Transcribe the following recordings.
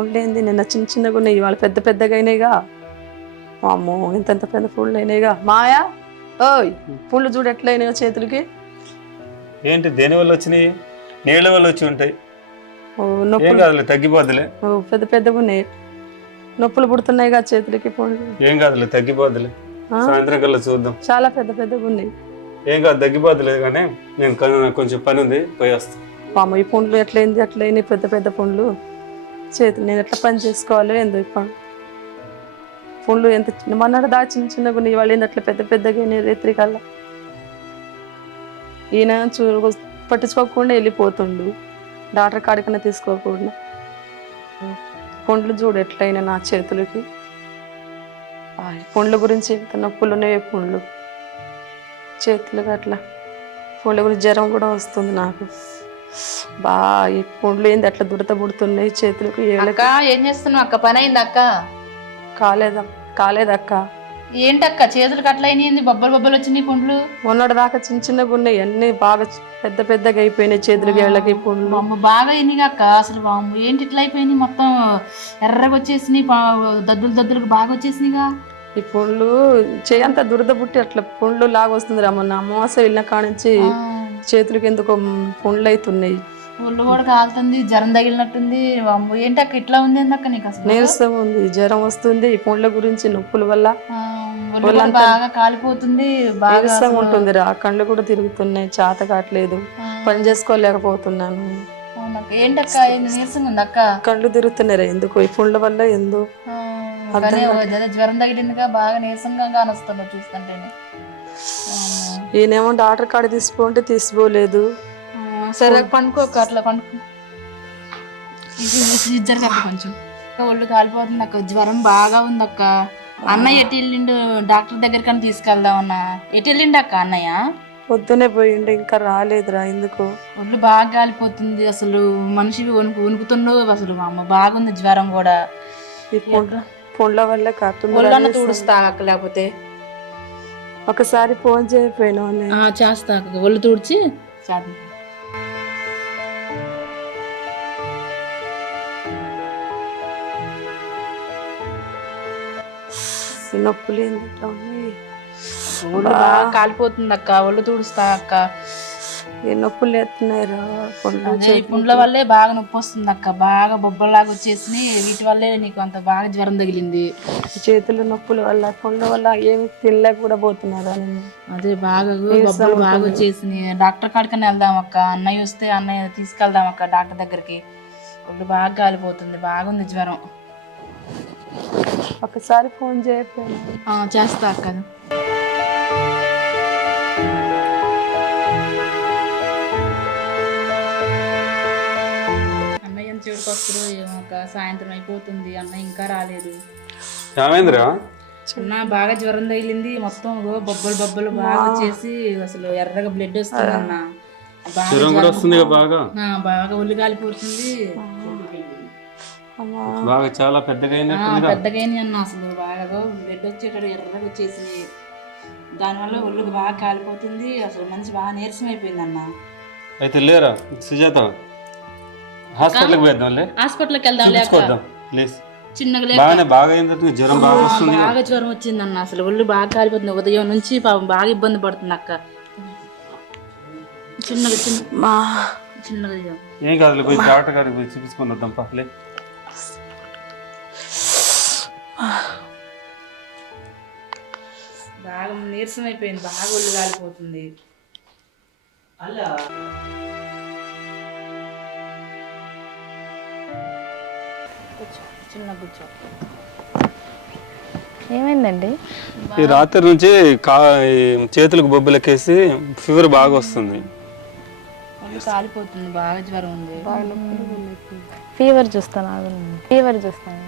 ఏంది నిన్న చిన్న చిన్నగా ఉన్నాయి. ఇవాళ పెద్ద పెద్దగా అయినాయిగా. అమ్మో ఇంత ఇంత పెద్ద పుండ్లు అయినాయిగా. మాయా ఓయ్ పుండ్లు చూడు ఎట్లా అయినాయో చేతులకి. ఏంటి దేని వల్ల వచ్చినాయి? నీళ్ళ వల్ల వచ్చి ఉంటాయి. ఓ, నొప్పులు. కాదులే తగ్గిపోద్దులే. ఓ, పెద్ద పెద్దగా ఉన్నాయి. నొప్పులు పుడుతున్నాయిగా చేతులకి పుండ్లు ఏం కాదులే తగ్గిపోద్దులే. ఆ? సాయంత్రం కల్లా చూద్దాం. చాలా పెద్ద పెద్దగా ఉన్నాయి. ఏం కాదు తగ్గిపోద్దులే కానీ నేను నాకు కొంచెం పని ఉంది పోయి వస్తా. పాము ఈ పుండ్లు ఎట్లయింది అట్లయినాయి పెద్ద పెద్ద పుండ్లు చేతులు నేను ఎట్లా పని చేసుకోవాలో ఏందో ఇప్పుడు ఎంత చిన్న మన్నాడు దా చిన్న చిన్నగా ఉన్నాయి వాళ్ళు ఏంది అట్లా పెద్ద పెద్దగా రేత్రి కల్లా. ఈయన చూ పట్టించుకోకుండా వెళ్ళిపోతుండు. డాక్టర్ కాడికన్నా తీసుకోకుండా. పండ్లు చూడు ఎట్లయినా నా చేతులకి. పండ్ల గురించి ఎంత నొప్పులు ఉన్నాయి పుండ్లు చేతులుగా అట్లా పుండ్ల గురించి జ్వరం కూడా వస్తుంది నాకు. బా ఈ పుండ్లు ఏంది అట్లా దురద పుడుతున్నాయి చేతులకు అక్క ఏం చేస్తున్నావు అక్క? పని అయింది అక్క? కాలేదా కాలేదక్క ఏంటక్క చేతులకు అట్లా అయినాయింది బొబ్బలు బొబ్బలు వచ్చినాయి పుండ్లు? మొన్నటి దాకా చిన్న చిన్నగా ఉన్నాయి. అన్ని బాగా పెద్ద పెద్దగా అయిపోయినాయి చేతులకి ఏళ్ళకి పుండ్లు. అమ్మ బాగా అయినాయి అక్క అసలు వామ్మ. ఏంటి ఇట్లా అయిపోయినాయి? మొత్తం ఎర్రగా వచ్చేసినాయి దద్దులు దద్దులకు బాగా వచ్చేసినాయిగా. ఈ పుండ్లు చేయంత దురద పుట్టి అట్లా పుండ్లు లాగా వస్తుంది రా మొన్న. అమావాస్య వెళ్ళిన కాడ నుంచి చేతులకి ఎందుకో పుండ్లు అవుతున్నాయి ఒళ్ళు కూడా కాలుతుంది జ్వరం తగిలినట్టుంది. ఏంటక్క ఇట్లా ఉంది ఏందక్క నీకు అసలు? నీరసం ఉంది జ్వరం వస్తుంది ఈ పుండ్ల గురించి నొప్పుల వల్ల. బాగా కాలిపోతుంది బాగా నీరసం ఉంటుంది రా కళ్ళు కూడా తిరుగుతున్నాయి చేత కావట్లేదు. పని చేసుకోలేకపోతున్నాను. ఏంటక్క నీరసంగా ఉంది అక్క? కళ్ళు తిరుగుతున్నాయి రా ఎందుకు ఈ పుండ్ల వల్ల ఎందు. ఆ, కానీ ఓ జర జ్వరం తగిలిందిగా బాగా నీరసంగా కానొస్తున్నావు చూస్తుంటేనే. ఈయనేమో డాక్టర్ కాడ తీసుకోంటే తీసుకోలేదు. సరే పండుకోక అట్లా పండుకో. కొంచెం. ఒళ్ళు కాలిపోతుంది అక్క. జ్వరం బాగా ఉంది అక్క. అన్నయ్య ఎటు వెళ్ళిండు? డాక్టర్ దగ్గరికి అని తీసుకెళ్దామన్నా ఎటు వెళ్ళిండు అక్క అన్నయ్య? పొద్దునే పోయిండు ఇంకా రాలేదురా ఎందుకు. ఒళ్ళు బాగా కాలిపోతుంది అసలు. మనిషి వణుకు వణుకుతుండో అసలు. మా అమ్మ బాగుంది జ్వరం కూడా. ఈ పుండ్ల వల్ల కాకుండా తుడుస్తా అక్క లేకపోతే? ఒకసారి ఫోన్ చేయకపోయినా ఆ, చేస్తా అక్క. ఒళ్ళు తుడిచి. నొప్పులు ఏంటంటే బాగా కాలిపోతుంది అక్క. ఒళ్ళు తుడుస్తా అక్క. ఈ నొప్పులు ఎత్తున్నాయి రా పుండ్లు వల్లే బాగా నొప్పి వస్తుంది అక్క. బాగా బొబ్బలాగా వచ్చేసి వీటి వల్లే నీకు అంత బాగా జ్వరం తగిలింది. చేతుల నొప్పుల వల్ల పుండ్ల వల్ల ఏమి తినలేక కూడా పోతున్నారా అదే బాగా బొబ్బలు బాగా వచ్చేసినాయి. డాక్టర్ కాడికన్నా వెళ్దాం అక్క. అన్నయ్య వస్తే అన్నయ్య తీసుకెళ్దాం అక్క డాక్టర్ దగ్గరికి. ఒళ్ళు బాగా కాలిపోతుంది బాగుంది జ్వరం. ఒకసారి ఫోన్ చేయకపోయినా. చేస్తా అక్క. ఏమో అక్క సాయంత్రం అయిపోతుంది అన్నయ్య ఇంకా రాలేదు. ఏమైందిరా చిన్న బాగా జ్వరం తగిలింది మొత్తం బొబ్బలు బొబ్బలు బాగా వచ్చేసి అసలు ఎర్రగా బ్లడ్ వస్తుంది అన్న. జ్వరం కూడా వస్తుంది బాగా? ఆ, బాగా ఒళ్ళు కాలిపోతుంది. అమ్మా. బాగా చాలా పెద్దగా పెద్దగా అన్న అసలు బాగా. బ్లడ్ వచ్చేటప్పుడు ఎర్రగా వచ్చేసింది దానివల్ల ఒళ్ళు బాగా కాలిపోతుంది అసలు మనిషి బాగా నీరసం అయిపోయింది అన్న. అయితే లేరా సుజాత? హాస్పిటల్కి పోయేద్దాంలే. హాస్పిటల్కి వెళ్దాం లేక చూపించుకోద్దాం ప్లీజ్ చిన్నగా లేక బాగానే బాగా జ్వరం బాగా వస్తుంది బాగా జ్వరం వచ్చింది అన్న అసలు ఒళ్ళు బాగా కాలిపోతుంది. ఉదయం నుంచి పాపం బాగా ఇబ్బంది పడుతుంది అక్క. చిన్నగా చిన్న మా చిన్నగా. ఏం కాదులే పోయి డాక్టర్ గారికి పోయి చూపించుకుందాం పక్కలే బాగా నీరసం అయిపోయింది. బాగా ఒళ్ళు కాలిపోతుంది. చిన్న కూర్చో ఏమైందండి? ఈ రాత్రి నుంచి కా ఈ చేతులకు బొబ్బలెక్కేసి ఫీవర్ బాగా వస్తుంది. ఒళ్ళు కాలిపోతుంది బాగా జ్వరం ఉంది. ఫీవర్ చూస్తాను ఆగండి. ఫీవర్ చూస్తాను.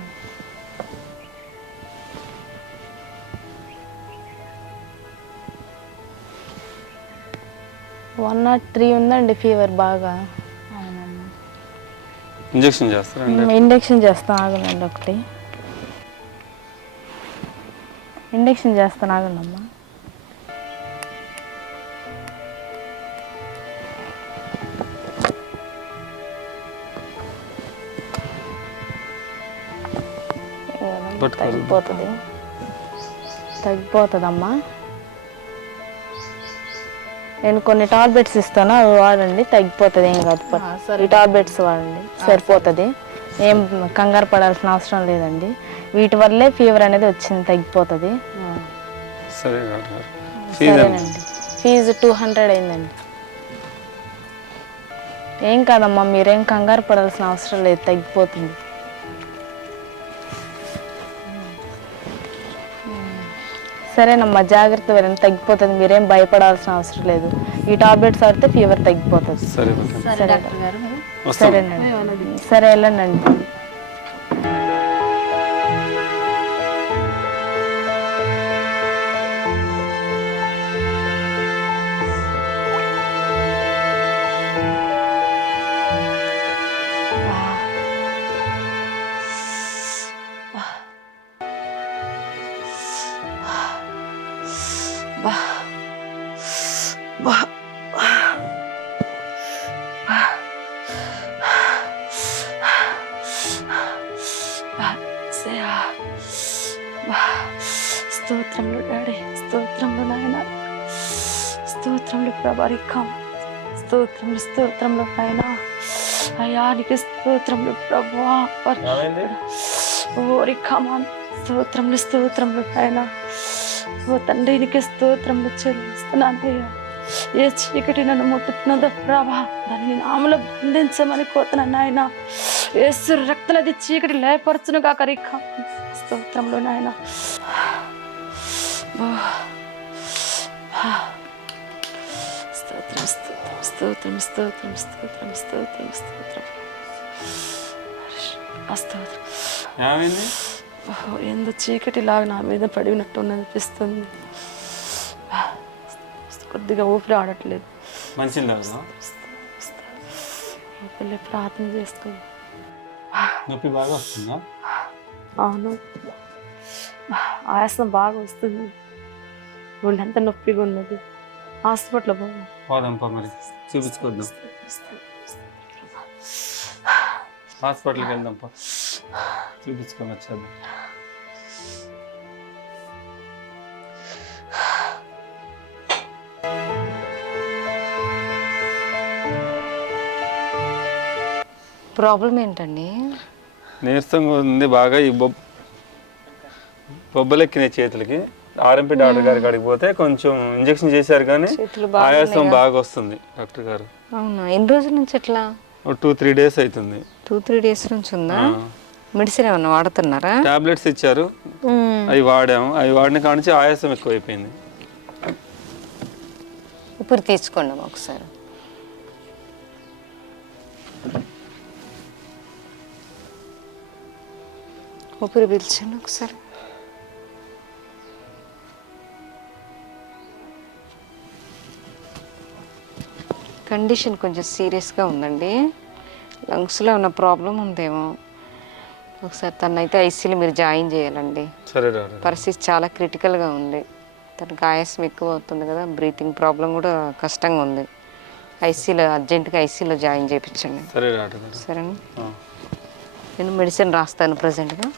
వన్ నాట్ త్రీ ఉందండి ఫీవర్ బాగా. ఇంజెక్షన్ చేస్తారండి ఇండక్షన్ చేస్తాను ఆగండి ఒకటి. ఇండక్షన్ చేస్తాను ఆగండి అమ్మా. తగ్గిపోతుంది. తగ్గిపోతుందమ్మా. నేను కొన్ని టాబ్లెట్స్ ఇస్తాను అవి వాడండి తగ్గిపోతుంది ఏం కాదు. సరే. ఈ టాబ్లెట్స్ వాడండి సరిపోతుంది. ఏం కంగారు పడాల్సిన అవసరం లేదండి. వీటి వల్లే ఫీవర్ అనేది వచ్చింది తగ్గిపోతుంది? సరేనండి. ఫీజు టూ హండ్రెడ్ అయిందండి. ఏం కాదమ్మా మీరేం కంగారు పడాల్సిన అవసరం లేదు తగ్గిపోతుంది. సరేనమ్మా జాగ్రత్త వెళ్ళండి తగ్గిపోతుంది. మీరేం భయపడాల్సిన అవసరం లేదు. ఈ టాబ్లెట్స్ వాడితే ఫీవర్ తగ్గిపోతుంది. సరేనండి. సరే వెళ్ళండి. ప్రభారికం. స్తోత్రములు స్తోత్రములు నాయన. అయ్యా నీకు స్తోత్రములు ప్రభువా ఓ రిఖమాన్ స్తోత్రములు స్తోత్రములు నాయన. ఓ తండ్రి నీకు స్తోత్రములు చెల్లిస్తున్నాను అయ్యా. ఏ చీకటి నన్ను ముట్టుతున్నదో ప్రభా దాన్ని నామలో బంధించమని కోతున్నాను నాయన. ఏసు రక్తలది చీకటి లేపరచును కాక రిఖ స్తోత్రంలో నాయన. ఓ. స్తోత్రం స్తోత్రం స్తోత్రం స్తోత్రం స్తోత్రం స్తోత్రం స్తోత్రం ఆ స్తోత్రం ఏమైంది? ఓహో ఎందు చీకటి లాగా నా మీద పడినట్టు అనిపిస్తుంది. కొద్దిగా ఊపిరి ఆడట్లేదు. మంచి లేదా ఊపిరి ప్రార్థన చేసుకో నొప్పి బాగా వస్తుందా? అవును ఆయాసం బాగా వస్తుంది. ఒళ్ళంతా నొప్పిగా ఉన్నది. హాస్పిటల్ పోదాం. పోదాంపా మరి. చూపించుకోద్దాం హాస్పిటల్కి వెళ్దాంపా. చూపించుకొని వచ్చేద్దాం. ప్రాబ్లం ఏంటండి? నీరసంగా ఉంది బాగా ఈ బొబ్ బొబ్బలెక్కినాయి చేతులకి. ఆర్ఎంపీ డాక్టర్ గారి కాడికి పోతే కొంచెం ఇంజెక్షన్ చేశారు కానీ ఆయాసం బాగా వస్తుంది డాక్టర్ గారు. అవునా? ఎన్ని రోజుల నుంచి ఎట్లా? టూ త్రీ డేస్ అవుతుంది టూ త్రీ డేస్ నుంచి ఉందా? మెడిసిన్ ఏమన్నా వాడుతున్నారా? టాబ్లెట్స్ ఇచ్చారు. అవి వాడాము. అవి వాడిన కాడ నుంచి ఆయాసం ఎక్కువైపోయింది. ఊపిరి తీసుకోండి అమ్మా ఒకసారి. ఊపిరి పీల్చండి ఒకసారి. కండిషన్ కొంచెం సీరియస్గా ఉందండి. లంగ్స్లో ఉన్న ప్రాబ్లం ఉందేమో. ఒకసారి తనైతే ఐసీలో మీరు జాయిన్ చేయాలండి. సరే పరిస్థితి చాలా క్రిటికల్గా ఉంది. తనకు ఆయాసం ఎక్కువ అవుతుంది కదా బ్రీతింగ్ ప్రాబ్లం కూడా కష్టంగా ఉంది. ఐసీలో అర్జెంటుగా ఐసీలో జాయిన్ చేయించండి. సరే సరేనా. నేను మెడిసిన్ రాస్తాను ప్రజెంట్గా.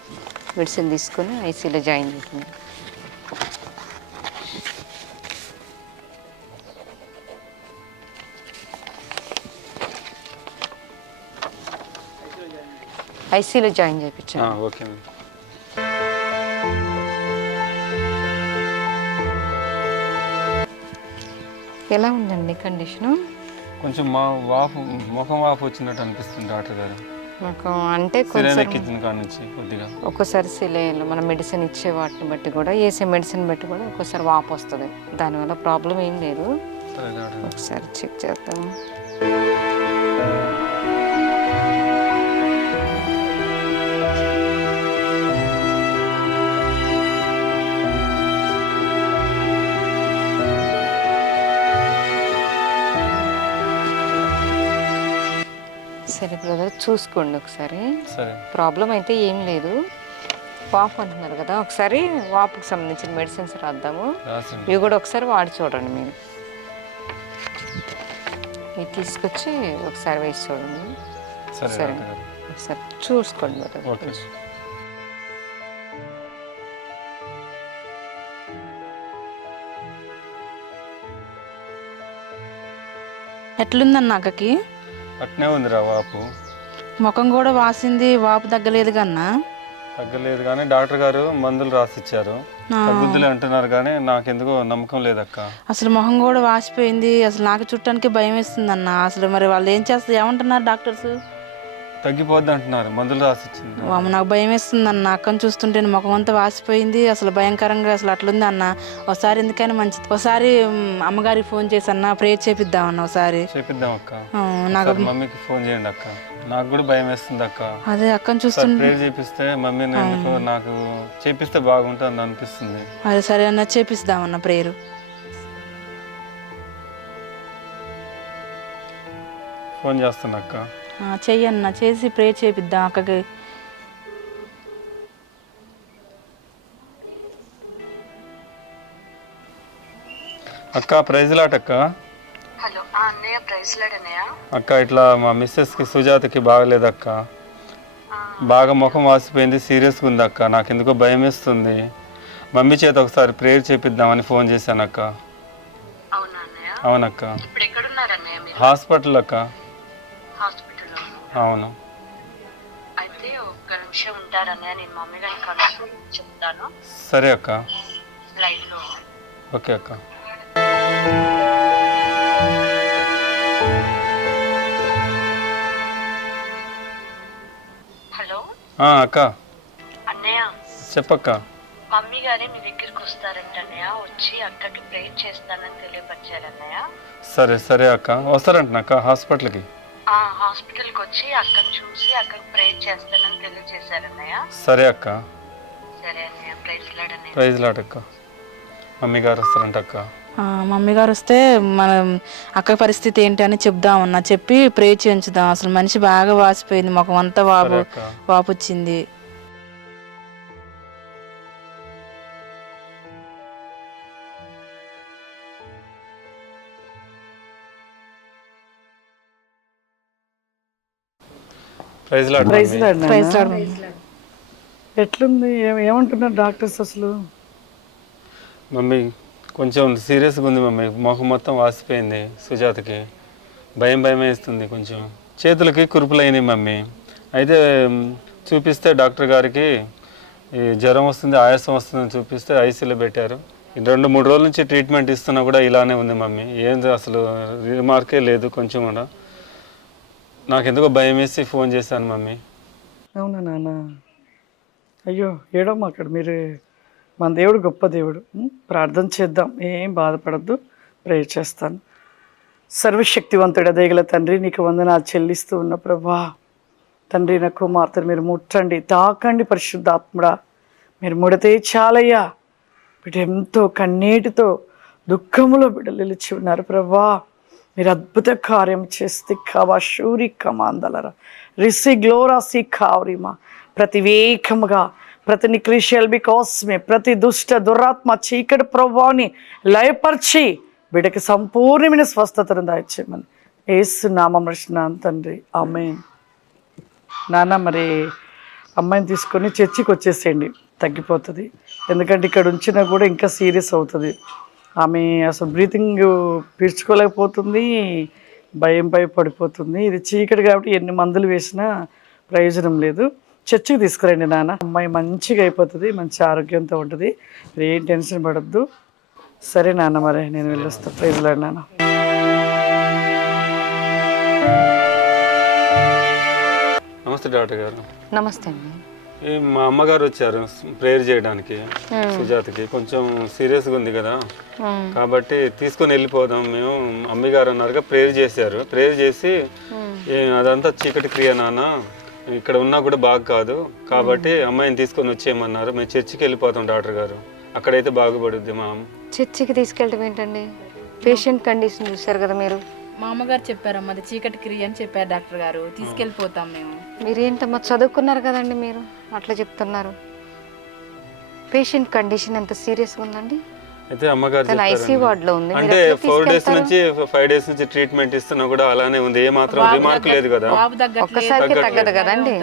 మెడిసిన్ తీసుకొని ఐసీలో జాయిన్ చేయండి. ఐసీలో జాయిన్ ఆ, చేయించండి ఓకే ఎలా ఉందండి కండిషను? కొంచెం మా వాపు ముఖం వాపు వచ్చినట్టు అనిపిస్తుంది డాక్టర్ గారు. నాకు అంటే నుంచి కొద్దిగా. ఒక్కోసారి సిలేలు మనం మెడిసిన్ ఇచ్చే వాటిని బట్టి కూడా వేసే మెడిసిన్ బట్టి కూడా ఒక్కోసారి వాపు వస్తుంది. దానివల్ల ప్రాబ్లం ఏం లేదు. ఒకసారి చెక్ చేద్దాం. బ్రదర్ చూసుకోండి ఒకసారి. ప్రాబ్లం అయితే ఏం లేదు. వాపు అంటున్నారు కదా ఒకసారి వాపుకి సంబంధించిన మెడిసిన్స్ రాద్దాము. ఇవి కూడా ఒకసారి వాడి చూడండి మీరు. ఇవి తీసుకొచ్చి ఒకసారి వేసి చూడండి. సరే ఒకసారి చూసుకోండి బ్రదర్ ఎట్లుందన్న నాకకి అట్నే ఉందిరా వాపు. ముఖం కూడా వాసింది వాపు తగ్గలేదు కన్నా. తగ్గలేదు కానీ డాక్టర్ గారు మందులు రాసిచ్చారు. తగ్గుద్దులే అంటున్నారు కానీ నాకెందుకో నమ్మకం లేదక్క. అసలు మొహం కూడా వాసిపోయింది అసలు నాకు చుట్టానికి భయం వేస్తుంది అన్న అసలు మరి వాళ్ళు ఏం చేస్తారు? ఏమంటున్నారు డాక్టర్స్? తగ్గిపోద్ది అంటున్నారు మందులు రాసిచ్చింది. వామ్మ, నాకు భయం వేస్తుంది అన్న. అక్కని చూస్తుంటే ముఖం అంతా వాసిపోయింది. అసలు భయంకరంగా అసలు అట్లుంది అన్న. ఒకసారి ఎందుకైనా మంచిది. ఒకసారి మ్, అమ్మగారికి ఫోన్ చేసి అన్న ప్రేయర్ చేపిద్దామన్న ఒకసారి. చేపిద్దాం అక్క. ఆ, నాకు ఒకసారి మమ్మీకి ఫోన్ చేయండి అక్క. నాకు కూడా భయం వేస్తుంది అక్క. అదే అక్కని ఒకసారి చూస్తుంటే ప్రేర్ చేపిస్తే మమ్మీని ఎందుకో నాకు చేపిస్తే బాగుంటుంది అనిపిస్తుంది. అదే సరే అన్న చేపిస్తామన్న ప్రేయర్. ఫోన్ చేస్తున్నా అక్క. చెయ్యన్న చేసి ప్రేయర్ చేపిద్దాం అక్కకి? అక్క ప్రైజ్ లాట్ అక్క. హలో అన్నయ్య ప్రైస్ లాడ్ అన్నయ్య. అక్క ఇట్లా మా మిస్సెస్కి సుజాతకి బాగలేదు అక్క. బాగా ముఖం వాసిపోయింది సీరియస్గా ఉంది అక్క. నాకు ఎందుకో భయం వేస్తుంది. మమ్మీ చేత ఒకసారి ప్రేయర్ చేపిద్దామని ఫోన్ చేశాను అక్క. అవునక్క. హాస్పిటల్ అక్క. అవును. అయితే ఒక్క నిమిషం ఉంటారు అన్నయ్య నేను మమ్మీ గారిని కనుక్కొని చెప్తాను. సరే అక్క. లైన్లో ఉండండి. ఓకే అక్క. హలో? ఆ, అక్క. అన్నయ్య. చెప్పక్క. మమ్మీ గారే మీ దగ్గరికి వస్తారంట అన్నయ్య. వచ్చి అక్కకి ప్రేర్ చేస్తానని తెలియపరిచారు అన్నయ్య. సరే సరే అక్క. వస్తారంట అక్క? హాస్పిటల్కి? ఆ హాస్పిటల్కి వచ్చి అక్కని చూసి అక్కకి చేస్తానని తెలియజేశారు అన్నయ్య. సరే అక్క. సరే అన్నయ్య లాడ్ ప్రైజ్ అక్క. మమ్మీ గారు వస్తారంట అక్క. ఆ, మమ్మీ గారు వస్తే మనం అక్క పరిస్థితి ఏంటి అని చెప్దామన్న చెప్పి ప్రే చేయించుదాం. అసలు మనిషి బాగా వాసిపోయింది. ముఖం అంతా వాపు సరే అక్క. వాపు వచ్చింది. Praise Lord praise. ఎట్లుంది? ఏ- ఏమంటున్నారు డాక్టర్స్ అసలు? మమ్మీ కొంచెం సీరియస్గా ఉంది మమ్మీ. ముఖం మొత్తం వాసిపోయింది సుజాతకి. భయం భయం వేస్తుంది కొంచెం. చేతులకి కురుపులు అయినాయి మమ్మీ. అయితే చూపిస్తే డాక్టర్ గారికి ఈ జ్వరం వస్తుంది ఆయాసం వస్తుందని చూపిస్తే ఐసీలో పెట్టారు. ఈ రెండు మూడు రోజుల నుంచి ట్రీట్మెంట్ ఇస్తున్నా కూడా ఇలానే ఉంది మమ్మీ. ఏంది అసలు రిమార్కే లేదు కొంచెం కూడా. నాకు ఎందుకో భయం వేసి ఫోన్ చేశాను మమ్మీ. అవునా నాన్న? అయ్యో ఏడమ్మా అక్కడ మీరు మన దేవుడు గొప్ప దేవుడు. ప్రార్థన చేద్దాం. ఏం బాధపడద్దు. ప్రేయర్ చేస్తాను. సర్వశక్తివంతుడ దేగల తండ్రి నీకు వందనాలు చెల్లిస్తూ ఉన్న ప్రభా. తండ్రి నా కుమార్తెను మీరు ముట్టండి. తాకండి పరిశుద్ధాత్ముడా. మీరు ముడితే చాలయ్యా. బిడ్డ ఎంతో కన్నీటితో దుఃఖములో బిడ్డలు నిలిచి ఉన్నారు ప్రభా. మీరు అద్భుత కార్యం చేస్తే కవా షూరి కమాందలరా రిసి గ్లోరాసి కావరిమా. ప్రతి వేకముగా ప్రతి నిక్రిషియల్ బికాస్మే ప్రతి దుష్ట దురాత్మ చీకటి ప్రభావాన్ని లయపరిచి బిడ్డకి సంపూర్ణమైన స్వస్థతను దాయిచ్చేయమని. ఏసు నామం రచన తండ్రి. ఆమె నాన్న మరి అమ్మాయిని తీసుకొని చర్చికి వచ్చేసేయండి తగ్గిపోతుంది. ఎందుకంటే ఇక్కడ ఉంచినా కూడా ఇంకా సీరియస్ అవుతుంది. ఆమె అసలు బ్రీతింగ్ పీల్చుకోలేకపోతుంది భయం భయపడిపోతుంది ఇది చీకటి కాబట్టి ఎన్ని మందులు వేసినా ప్రయోజనం లేదు. చర్చికి తీసుకురండి నాన్న. అమ్మాయి మంచిగా అయిపోతుంది మంచి ఆరోగ్యంతో ఉంటుంది. మీరు ఏం టెన్షన్ పడద్దు. సరే నాన్న మరి నేను వెళ్ళొస్తా. ప్రైజ్లాడు నాన్న. నమస్తే డాక్టర్ గారు. నమస్తే అండి. మా అమ్మగారు వచ్చారు ప్రేయర్ చేయడానికి సుజాతకి. కొంచెం సీరియస్గా ఉంది కదా. కాబట్టి తీసుకొని వెళ్ళిపోదాం. మేము అమ్మగారు అన్నారుగా ప్రేయర్ చేశారు. ప్రేయర్ చేసి "ఏ, అదంతా చీకటి క్రియ నాన్న. ఇక్కడ ఉన్నా కూడా బాగా కాదు. కాబట్టి అమ్మాయిని తీసుకొని వచ్చేయమన్నారు. మేము చర్చికి వెళ్ళిపోతాం డాక్టర్ గారు. అక్కడైతే బాగుపడుద్ది మా అమ్మ. చర్చికి తీసుకెళ్ళటం ఏంటండి? పేషెంట్ కండిషన్ చూసారు కదా మీరు. మా అమ్మగారు చెప్పారమ్మా అది చీకటి క్రియ అని చెప్పారు డాక్టర్ గారు. తీసుకెళ్ళిపోతాం మేము. మీరేంటమ్మా చదువుకున్నారు కదండి మీరు? అట్లా చెప్తున్నారు. పేషెంట్ కండిషన్ ఎంత సీరియస్గా ఉందండి? అయితే అమ్మగారు తను ఐసీ చెప్పారండి. వార్డులో ఉంది. మీరు అంటే ఎట్లా ఫోర్ డేస్ తీసుకెళ్తారు? నుంచి ఫైవ్ డేస్ నుంచి ట్రీట్మెంట్ ఇస్తున్నా కూడా అలానే ఉంది. ఏ మాత్రం రిమార్క్ లేదు కదా? బాబు ఒక్కసారికి తగ్గదు కదండి.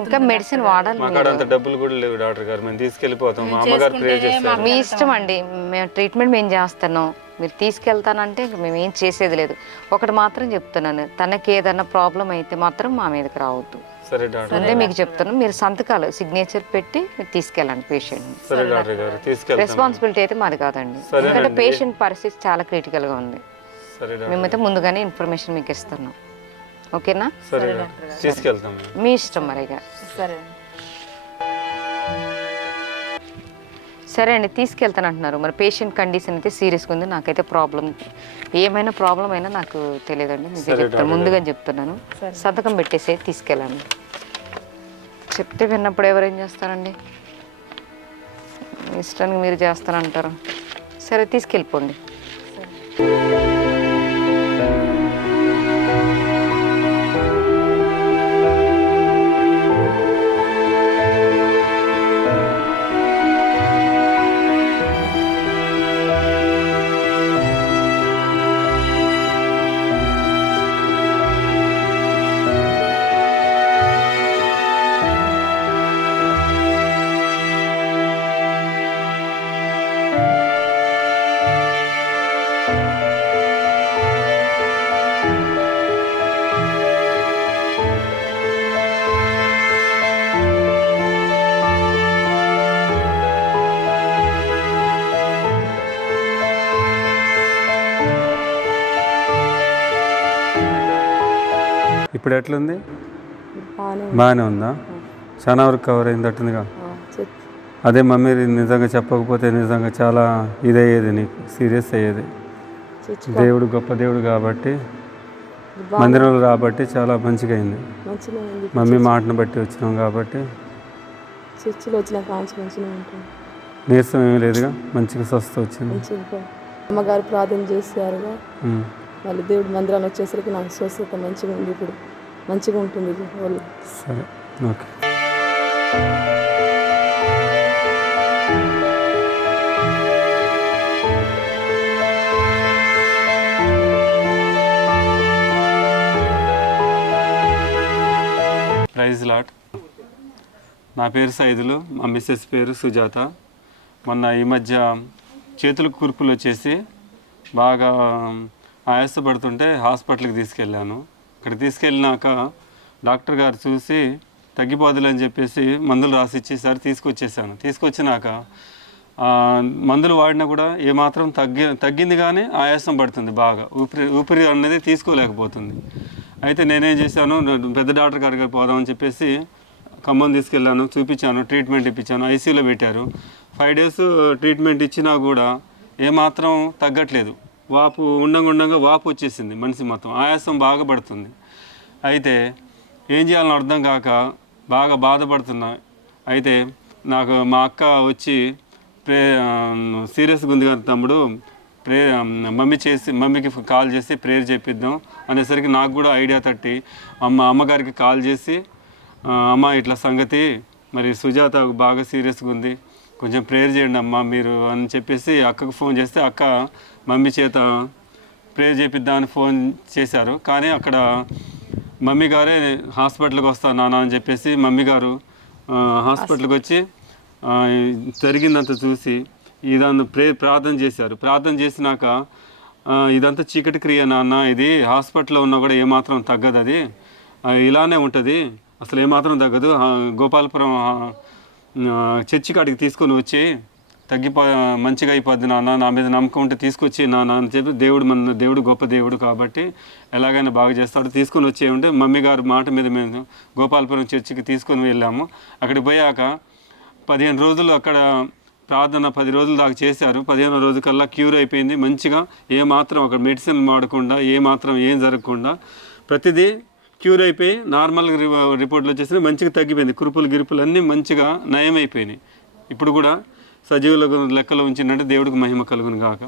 ఇంకా మెడిసిన్ వాడాలి మా కాడ అంత డబ్బులు కూడా లేవు డాక్టర్ గారు. మేము తీసుకెళ్ళిపోతాం. మా అమ్మగారు ప్రే చేస్తారు. మీ ఇష్టం అండి. మేము ట్రీట్మెంట్ మేము చేస్తాను మీరు తీసుకెళ్తానంటే ఇంక మేము ఏం చేసేది లేదు. ఒకటి మాత్రం చెప్తున్నాను తనకి ఏదైనా ప్రాబ్లం అయితే మాత్రం మా మీదకి రావద్దు. సరే డాక్టర్. ముందే మీకు చెప్తున్నాను మీరు సంతకాలు సిగ్నేచర్ పెట్టి మీరు తీసుకెళ్ళండి పేషెంట్ని సరే డాక్టర్ గారు తీసుకెళ్తాను. రెస్పాన్సిబిలిటీ అయితే మాది కాదండి. ఎందుకంటే పేషెంట్ పరిస్థితి చాలా క్రిటికల్గా ఉంది. సరే డాక్టర్ మేమైతే ముందుగానే ఇన్ఫర్మేషన్ మీకు ఇస్తున్నాం. ఓకేనా? సరే తీసుకెళ్తాం మీ ఇష్టం మరిగా. సరే సరే అండి తీసుకెళ్తాను అంటున్నారు మరి పేషెంట్ కండిషన్ అయితే సీరియస్గా ఉంది. నాకైతే ప్రాబ్లం ఏమైనా ప్రాబ్లం అయినా నాకు తెలియదండి. మీకు చెప్తాను. ముందుగా చెప్తున్నాను. సంతకం పెట్టేసి తీసుకెళ్ళండి. చెప్తే విన్నప్పుడు ఎవరేం చేస్తారండి? ఇష్టానికి మీరు చేస్తానంటారు సరే తీసుకెళ్ళిపోండి. ఇప్పుడు ఎట్లుంది? బాగానే ఉందా. చాలా వరకు కవర్ అయింది అట్టుందిగా. చెప్పు అదే మమ్మీ నిజంగా చెప్పకపోతే నిజంగా చాలా ఇదయ్యేది నీకు సీరియస్ అయ్యేది. దేవుడు గొప్ప దేవుడు కాబట్టి మందిరంలో రాబట్టి చాలా మంచిగా అయింది మమ్మీ మాటను బట్టి వచ్చినాం కాబట్టి. చర్చిలో వచ్చిన కాంచి మంచిగా ఉంటుంది నీరసం ఏమీ లేదుగా మంచిగా స్వస్థ వచ్చింది. అమ్మగారు ప్రార్థన చేశారుగా. మళ్ళీ దేవుడి మందిరాన్ని వచ్చేసరికి నాకు స్వస్థత మంచిగా ఉంది ఇప్పుడు. మంచిగా ఉంటుంది. వాళ్ళు. సరే. ఓకే. ప్రైజ్ లాట్ నా పేరు సైదులు మా మిస్సెస్ పేరు సుజాత. మొన్న ఈ మధ్య చేతులకు కురుపులు వచ్చేసి బాగా ఆయాసపడుతుంటే హాస్పిటల్కి తీసుకెళ్ళాను. అక్కడ తీసుకెళ్ళినాక డాక్టర్ గారు చూసి తగ్గిపోదులు అని చెప్పేసి మందులు రాసి ఇచ్చేసారి తీసుకొచ్చేసాను. తీసుకొచ్చినాక మందులు వాడినా కూడా ఏమాత్రం తగ్గి తగ్గింది కానీ ఆయాసం పడుతుంది బాగా. ఊపిరి ఊపిరి అనేది తీసుకోలేకపోతుంది. అయితే నేనేం చేశాను పెద్ద డాక్టర్ గారికి పోదామని చెప్పేసి ఖమ్మం తీసుకెళ్ళాను చూపించాను ట్రీట్మెంట్ ఇప్పించాను ఐసీయూలో పెట్టారు. ఫైవ్ డేస్ ట్రీట్మెంట్ ఇచ్చినా కూడా ఏమాత్రం తగ్గట్లేదు. వాపు ఉండగా ఉండగా వాపు వచ్చేసింది మనిషి మొత్తం. ఆయాసం బాగా పడుతుంది. అయితే ఏం చేయాలని అర్థం కాక బాగా బాధపడుతున్నా. అయితే నాకు మా అక్క వచ్చి ప్రే సీరియస్గా ఉంది కదా తమ్ముడు ప్రే మమ్మీ చేసి మమ్మీకి కాల్ చేసి ప్రేయర్ చేపిద్దాం అనేసరికి నాకు కూడా ఐడియా తట్టి అమ్మ అమ్మగారికి కాల్ చేసి అమ్మ ఇట్లా సంగతి మరి సుజాత బాగా సీరియస్గా ఉంది కొంచెం ప్రేయర్ చేయండి అమ్మ మీరు అని చెప్పేసి అక్కకు ఫోన్ చేస్తే అక్క మమ్మీ చేత ప్రేయర్ చేపిద్దామని ఫోన్ చేశారు. కానీ అక్కడ మమ్మీ గారే హాస్పిటల్కి వస్తా నాన్న అని చెప్పేసి మమ్మీ గారు హాస్పిటల్కి వచ్చి జరిగిందంతా చూసి ఇదంతా ప్రే ప్రార్థన చేశారు. ప్రార్థన చేసినాక ఇదంతా చీకటి క్రియ నాన్న ఇది హాస్పిటల్లో ఉన్నా కూడా ఏమాత్రం తగ్గదు అది ఇలానే ఉంటుంది. అసలు ఏమాత్రం తగ్గదు. గోపాలపురం చర్చి కాడికి తీసుకొని వచ్చి తగ్గిపో మంచిగా అయిపోద్ది నాన్న నా మీద నమ్మకం ఉంటే తీసుకొచ్చి నాన్న అని చెప్పి దేవుడు మన దేవుడు గొప్ప దేవుడు కాబట్టి ఎలాగైనా బాగా చేస్తాడు. తీసుకొని వచ్చే ఉంటే మమ్మీ గారు మాట మీద మేము గోపాలపురం చర్చికి తీసుకొని వెళ్ళాము. అక్కడికి పోయాక పదిహేను రోజులు అక్కడ ప్రార్థన పది రోజులు దాకా చేశారు. పదిహేను రోజు కల్లా క్యూర్ అయిపోయింది. మంచిగా ఏ మాత్రం అక్కడ మెడిసిన్ వాడకుండా ఏ మాత్రం ఏం జరగకుండా ప్రతిదీ క్యూర్ అయిపోయి నార్మల్గా రి రిపోర్ట్లు వచ్చేసి మంచిగా తగ్గిపోయింది. కురుపులు గిరుపులు అన్నీ మంచిగా నయం అయిపోయినాయి ఇప్పుడు కూడా సజీవుల లెక్కలో ఉంచిందంటే దేవుడికి మహిమ కలుగును కాక